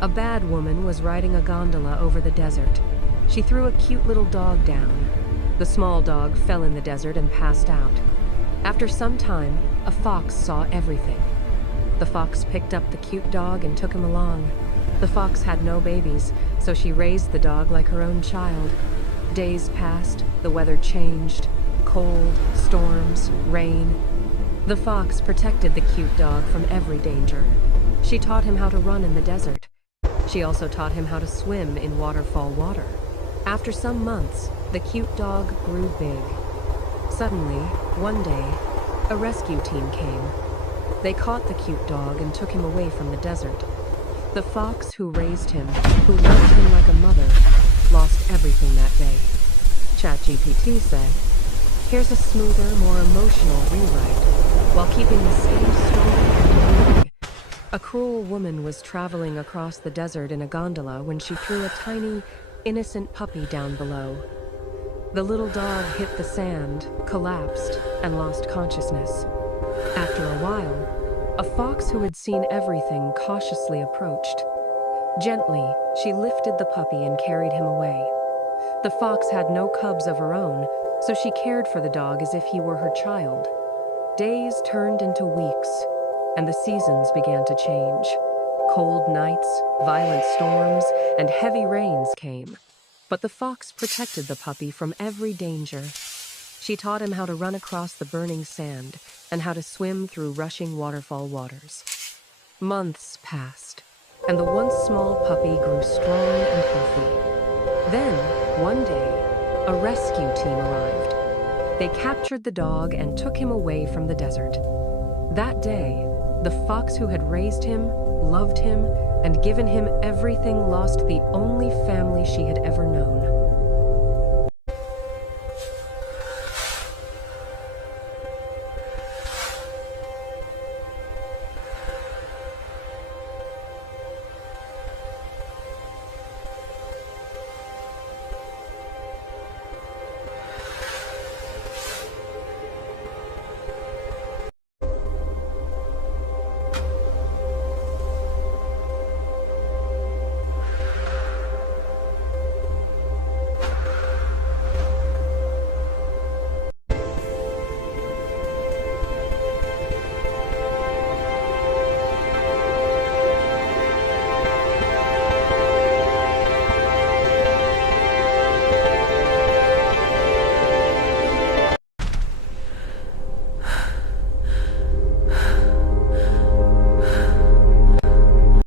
A bad woman was riding a gondola over the desert. She threw a cute little dog down. The small dog fell in the desert and passed out. After some time, a fox saw everything. The fox picked up the cute dog and took him along. The fox had no babies, so she raised the dog like her own child. Days passed, the weather changed. Cold, storms, rain. The fox protected the cute dog from every danger. She taught him how to run in the desert. She also taught him how to swim in waterfall water. After some months, the cute dog grew big. Suddenly, one day, a rescue team came. They caught the cute dog and took him away from the desert. The fox who raised him, who loved him like a mother, lost everything that day. ChatGPT said, "Here's a smoother, more emotional rewrite, while keeping the same story and meaning." A cruel woman was traveling across the desert in a gondola when she threw a tiny, innocent puppy down below. The little dog hit the sand, collapsed, and lost consciousness. After a while, a fox who had seen everything cautiously approached. Gently, she lifted the puppy and carried him away. The fox had no cubs of her own, so she cared for the dog as if he were her child. Days turned into weeks, and the seasons began to change. Cold nights, violent storms, and heavy rains came. But the fox protected the puppy from every danger. She taught him how to run across the burning sand and how to swim through rushing waterfall waters. Months passed, and the once small puppy grew strong and healthy. Then, one day, a rescue team arrived. They captured the dog and took him away from the desert. That day, the fox who had raised him, loved him, and given him everything lost the only family she had ever known.